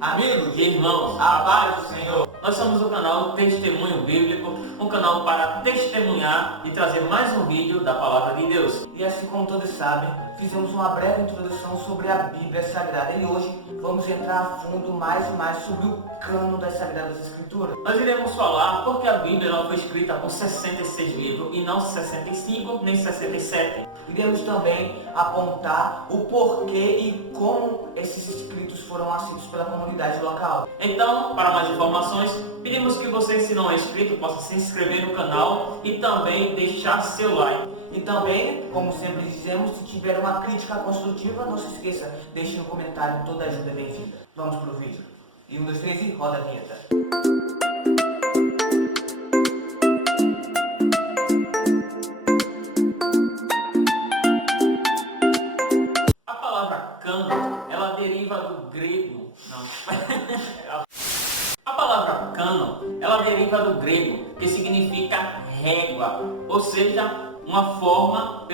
Amigos e irmãos, a paz do Senhor. Nós somos o canal Testemunho Bíblico, um canal para testemunhar e trazer mais um vídeo da Palavra de Deus. E assim como todos sabem, fizemos uma breve introdução sobre a Bíblia Sagrada e hoje vamos entrar a fundo mais e mais sobre o cânon das Sagradas Escrituras. Nós iremos falar porque a Bíblia não foi escrita com 66 livros e não 65 nem 67. Iremos também apontar o porquê e como esses escritos foram aceitos pela comunidade local. Então, para mais informações, pedimos que você, se não é inscrito, possa se inscrever no canal e também deixar seu like. E também, como sempre dizemos, se tiver uma crítica construtiva, não se esqueça, deixe no comentário, toda ajuda é bem-vinda. Vamos pro vídeo. E 1, 2, 3 e roda a vinheta. A palavra cânon, ela deriva do grego. A palavra cânon, ela deriva do grego, que significa régua, ou seja, uma forma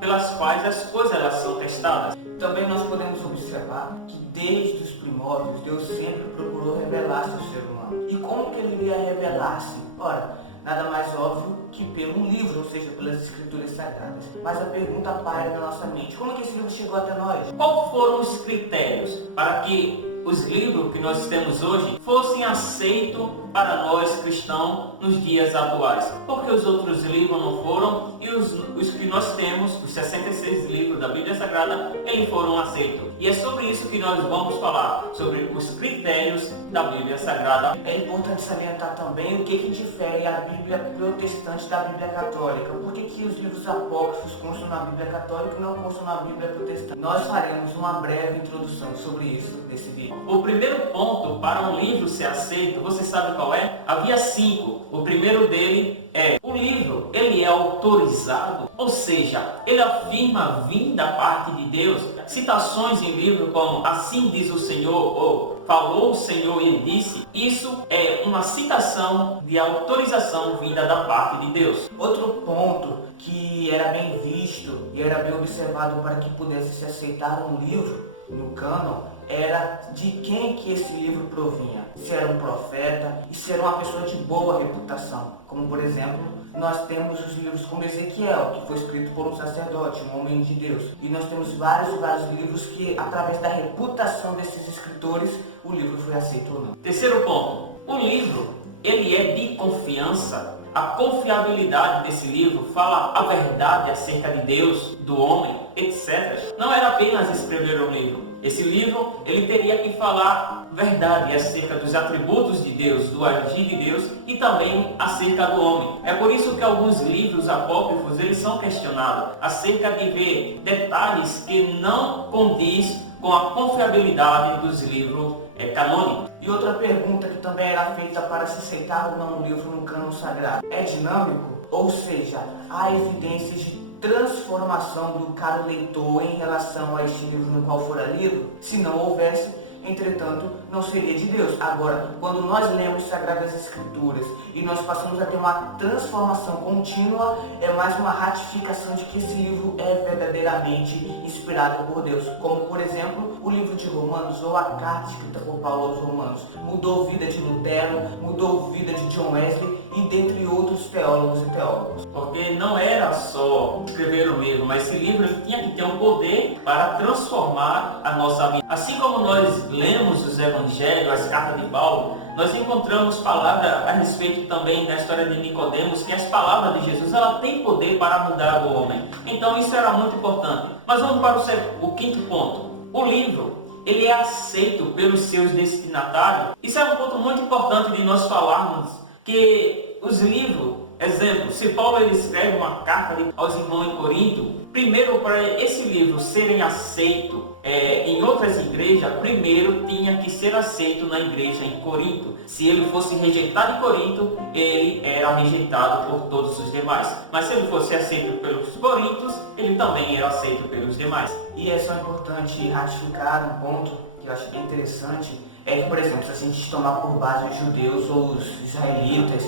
pelas quais as coisas elas são testadas. Também nós podemos observar que desde os primórdios, Deus sempre procurou revelar-se ao ser humano. E como que ele iria revelar-se? Ora, nada mais óbvio que pelo livro, ou seja, pelas escrituras sagradas. Mas a pergunta paira na nossa mente: como é que esse livro chegou até nós? Quais foram os critérios para que os livros que nós temos hoje fossem aceitos para nós cristãos nos dias atuais? Porque os outros livros não foram e os que nós temos, os 66 livros da Bíblia Sagrada, eles foram aceitos. E é sobre isso que nós vamos falar, sobre os critérios da Bíblia Sagrada. É importante salientar também o que difere a Bíblia protestante da Bíblia católica. Por que os livros apócrifos constam na Bíblia católica e não constam na Bíblia protestante? Nós faremos uma breve introdução sobre isso nesse vídeo. O primeiro ponto para um livro ser aceito, você sabe qual é? Havia 5. O primeiro dele é: o livro, ele é autorizado, ou seja, ele afirma a vinda da parte de Deus. Citações em livro como "assim diz o Senhor" ou "falou o Senhor e ele disse", isso é uma citação de autorização vinda da parte de Deus. Outro ponto que era bem visto e era bem observado para que pudesse se aceitar um livro no cânon era de quem que esse livro provinha. Se era um profeta e se era uma pessoa de boa reputação. Como por exemplo, nós temos os livros como Ezequiel, que foi escrito por um sacerdote, um homem de Deus. E nós temos vários livros que, através da reputação desses escritores, o livro foi aceito ou não. Terceiro ponto, o livro, ele é de confiança. A confiabilidade desse livro fala a verdade acerca de Deus, do homem, etc. Não era apenas escrever um livro. Esse livro, ele teria que falar verdade acerca dos atributos de Deus, do agir de Deus e também acerca do homem. É por isso que alguns livros apócrifos, eles são questionados acerca de ver detalhes que não condiz com a confiabilidade dos livros canônicos. E outra pergunta que também era feita para se aceitar ou não um livro no cânon sagrado: é dinâmico? Ou seja, há evidências de transformação do caro leitor em relação a este livro no qual fora lido? Se não houvesse, entretanto, não seria de Deus. Agora, quando nós lemos Sagradas Escrituras e nós passamos a ter uma transformação contínua, é mais uma ratificação de que esse livro é verdadeiramente inspirado por Deus. Como, por exemplo, o livro de Romanos ou a carta escrita por Paulo aos Romanos. Mudou a vida de Lutero, mudou a vida de John Wesley e dentre outros teólogos e teólogos. Porque não era só escrever um livro, mas esse livro tinha que ter um poder para transformar a nossa vida. Assim como nós lemos os evangelhos, as cartas de Paulo, nós encontramos palavras a respeito também da história de Nicodemos, que as palavras de Jesus, ela tem poder para mudar o homem. Então isso era muito importante. Mas vamos para o quinto ponto. O livro, ele é aceito pelos seus destinatários. Isso é um ponto muito importante de nós falarmos, que os livros, exemplo, se Paulo ele escreve uma carta aos irmãos em Corinto, primeiro, para esse livro serem aceito em outras igrejas, primeiro tinha que ser aceito na igreja em Corinto. Se ele fosse rejeitado em Corinto, ele era rejeitado por todos os demais. Mas se ele fosse aceito pelos coríntios, ele também era aceito pelos demais. E é só importante ratificar um ponto que eu acho bem interessante, é que, por exemplo, se a gente tomar por base os judeus ou os israelitas,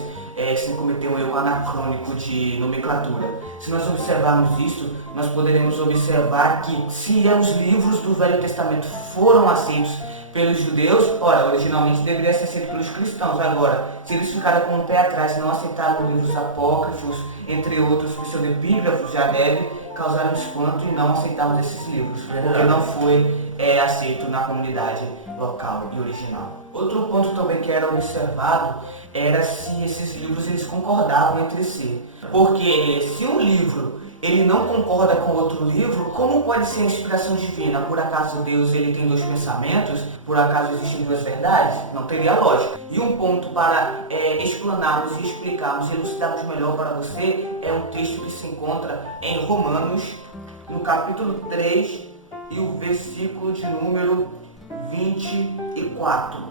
sem cometer um erro anacrônico de nomenclatura. Se nós observarmos isso, nós poderemos observar que se os livros do Velho Testamento foram aceitos pelos judeus, ora, originalmente deveria ser aceito pelos cristãos. Agora, se eles ficaram com o pé atrás e não aceitaram livros apócrifos, entre outros pseudepígrafos, já deve causar um espanto e não aceitamos esses livros, porque não foi aceito na comunidade local e original. Outro ponto também que era observado era se esses livros eles concordavam entre si. Porque se um livro ele não concorda com outro livro, como pode ser a inspiração divina? Por acaso Deus ele tem dois pensamentos? Por acaso existem duas verdades? Não teria lógica. E um ponto para explanarmos e explicarmos e elucidarmos melhor para você é um texto que se encontra em Romanos, no capítulo 3 e o versículo de número 24.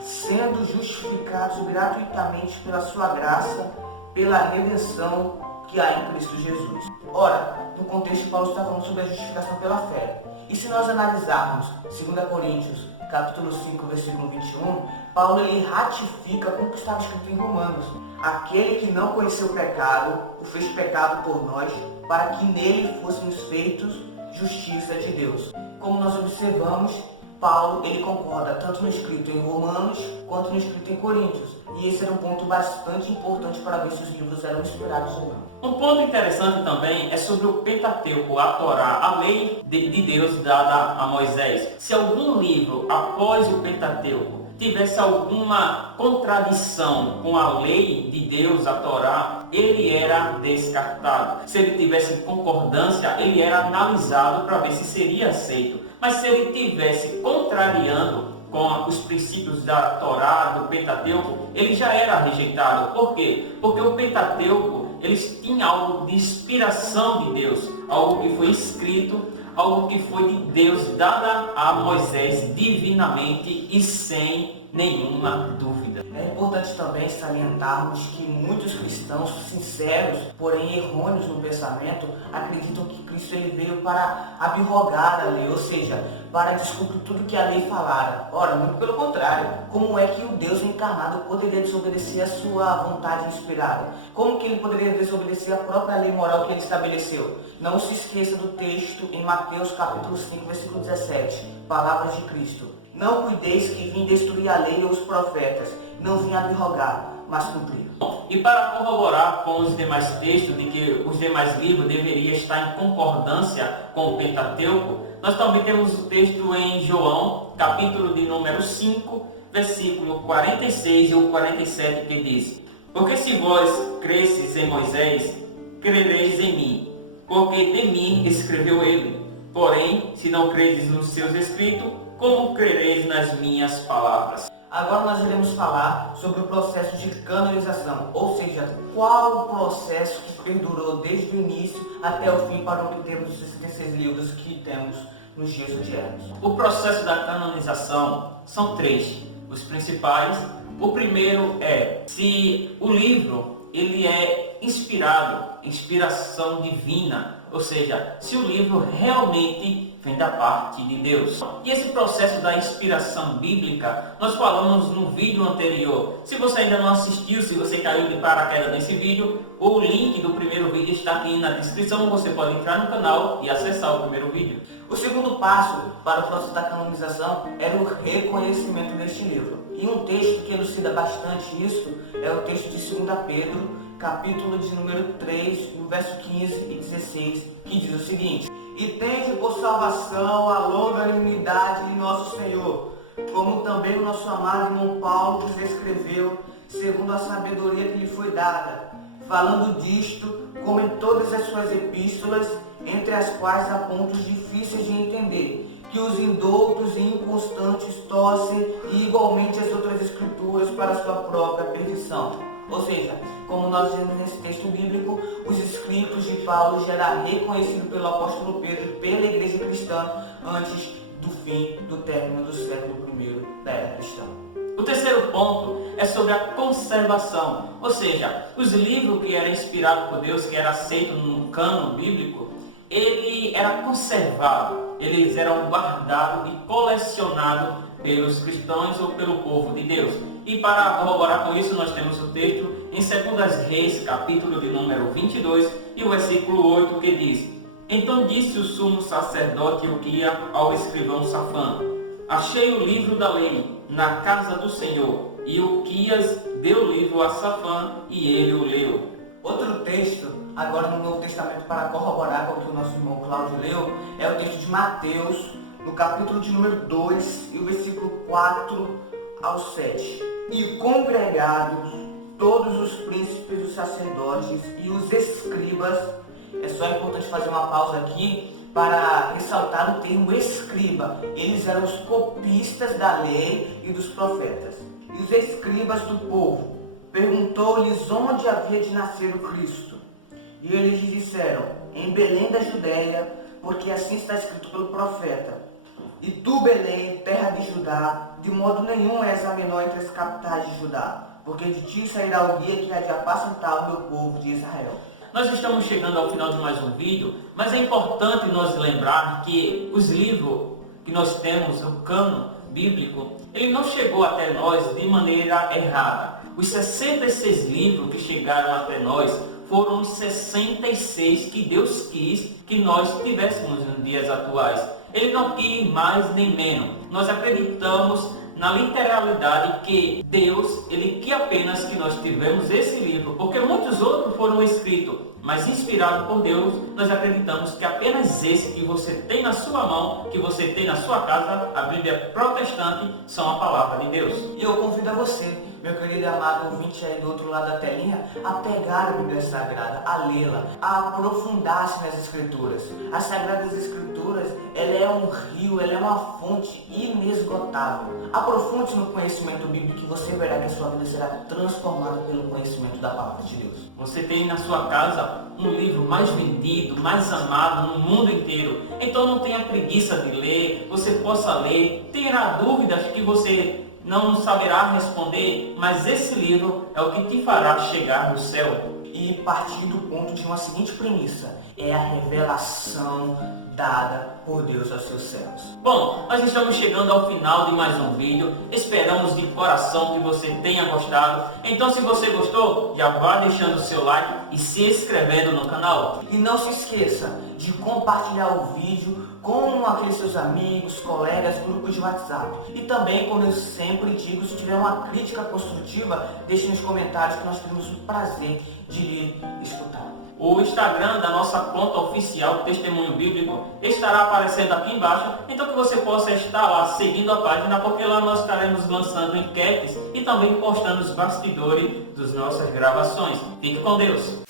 Sendo justificados gratuitamente pela sua graça, pela redenção que há em Cristo Jesus. Ora, no contexto, Paulo está falando sobre a justificação pela fé. E se nós analisarmos 2 Coríntios, capítulo 5, versículo 21, Paulo ele ratifica como estava escrito em Romanos. Aquele que não conheceu o pecado, o fez pecado por nós, para que nele fôssemos feitos justiça de Deus. Como nós observamos, Paulo ele concorda tanto no escrito em Romanos quanto no escrito em Coríntios. E esse era um ponto bastante importante para ver se os livros eram inspirados ou não. Um ponto interessante também é sobre o Pentateuco, a Torá, a lei de Deus dada a Moisés. Se algum livro após o Pentateuco tivesse alguma contradição com a lei de Deus, a Torá, ele era descartado. Se ele tivesse concordância, ele era analisado para ver se seria aceito. Mas se ele tivesse contrariando com os princípios da Torá, do Pentateuco, ele já era rejeitado. Por quê? Porque o Pentateuco, eles tinham algo de inspiração de Deus, algo que foi escrito, algo que foi de Deus dada a Moisés divinamente e sem nenhuma dúvida. É importante também salientarmos que muitos cristãos sinceros, porém errôneos no pensamento, acreditam que Cristo ele veio para abrogar a lei, ou seja, para descumprir tudo que a lei falara. Ora, muito pelo contrário. Como é que o Deus encarnado poderia desobedecer a sua vontade inspirada? Como que ele poderia desobedecer a própria lei moral que ele estabeleceu? Não se esqueça do texto em Mateus capítulo 5, versículo 17, palavras de Cristo. Não cuideis que vim destruir a lei ou os profetas, não vim abrogar, mas cumprir. E para corroborar com os demais textos de que os demais livros deveriam estar em concordância com o Pentateuco, nós também temos o texto em João, capítulo de número 5, versículo 46 ou 47, que diz: Porque se vós cresces em Moisés, crereis em mim, porque de mim escreveu ele. Porém, se não credes nos seus escritos, como crereis nas minhas palavras? Agora nós iremos falar sobre o processo de canonização, ou seja, qual o processo que perdurou desde o início até o fim para obtermos os 66 livros que temos nos dias modernos. O processo da canonização são três, os principais. O primeiro é se o livro ele é inspiração divina, ou seja, se o livro realmente vem da parte de Deus. E esse processo da inspiração bíblica, nós falamos no vídeo anterior. Se você ainda não assistiu, se você caiu de paraquedas nesse vídeo, o link do primeiro vídeo está aqui na descrição. Você pode entrar no canal e acessar o primeiro vídeo. O segundo passo para o processo da canonização era o reconhecimento deste livro. E um texto que elucida bastante isso é o texto de 2 Pedro, capítulo de número 3, no verso 15 e 16, que diz o seguinte: E tende por salvação a longanimidade de nosso Senhor, como também o nosso amado irmão Paulo vos escreveu, segundo a sabedoria que lhe foi dada, falando disto, como em todas as suas epístolas, entre as quais há pontos difíceis de entender, que os indoutos e inconstantes torcem e igualmente as outras escrituras para a sua própria perdição. Ou seja, como nós vemos nesse texto bíblico, os escritos de Paulo já era reconhecido pelo apóstolo Pedro e pela igreja cristã antes do fim do término do século I da era cristã. O terceiro ponto é sobre a conservação, ou seja, os livros que eram inspirados por Deus, que eram aceitos no cânon bíblico, ele era conservado, eles eram guardados e colecionados pelos cristãos ou pelo povo de Deus. E para corroborar com isso, nós temos o texto em 2 Reis, capítulo de número 22, e o versículo 8, que diz: Então disse o sumo sacerdote Ilquia ao escrivão Safã: achei o livro da lei na casa do Senhor, e Uquias deu o livro a Safã, e ele o leu. Outro texto, agora no Novo Testamento, para corroborar com o que o nosso irmão Cláudio leu, é o texto de Mateus, no capítulo de número 2, e o versículo 4 ao 7. E congregados todos os príncipes dos sacerdotes e os escribas, é só importante fazer uma pausa aqui para ressaltar o termo escriba. Eles eram os copistas da lei e dos profetas. E os escribas do povo perguntou-lhes onde havia de nascer o Cristo. E eles lhe disseram, em Belém da Judéia, porque assim está escrito pelo profeta. E tu, Belém, terra de Judá, de modo nenhum és a menor entre as capitais de Judá, porque de ti sairá o guia que há de apacentar o meu povo de Israel. Nós estamos chegando ao final de mais um vídeo, mas é importante nós lembrar que os livros que nós temos, o cânon bíblico, ele não chegou até nós de maneira errada. Os 66 livros que chegaram até nós foram os 66 que Deus quis que nós tivéssemos nos dias atuais. Ele não quis mais nem menos. Nós acreditamos na literalidade que Deus, Ele quer apenas que nós tivemos esse livro, porque muitos outros foram escritos, mas inspirados por Deus, nós acreditamos que apenas esse que você tem na sua mão, que você tem na sua casa, a Bíblia protestante, são a palavra de Deus. E eu convido a você, meu querido e amado ouvinte aí do outro lado da telinha, a pegar a Bíblia Sagrada, a lê-la, a aprofundar-se nas Escrituras. As Sagradas Escrituras, ela é um rio, ela é uma fonte inesgotável. Aprofunde no conhecimento bíblico e você verá que a sua vida será transformada pelo conhecimento da palavra de Deus. Você tem na sua casa um livro mais vendido, mais amado no mundo inteiro. Então não tenha preguiça de ler, você possa ler, terá dúvidas que você não saberá responder, mas esse livro é o que te fará chegar no céu. E partir do ponto de uma seguinte premissa, é a revelação dada por Deus aos seus servos. Bom, nós estamos chegando ao final de mais um vídeo. Esperamos de coração que você tenha gostado. Então, se você gostou, já vá deixando o seu like e se inscrevendo no canal. E não se esqueça de compartilhar o vídeo com aqueles seus amigos, colegas, grupos de WhatsApp. E também, como eu sempre digo, se tiver uma crítica construtiva, deixe nos comentários que nós teremos o prazer de lhe escutar. O Instagram da nossa conta oficial Testemunho Bíblico estará aparecendo aqui embaixo, então que você possa estar lá seguindo a página, porque lá nós estaremos lançando enquetes e também postando os bastidores das nossas gravações. Fique com Deus!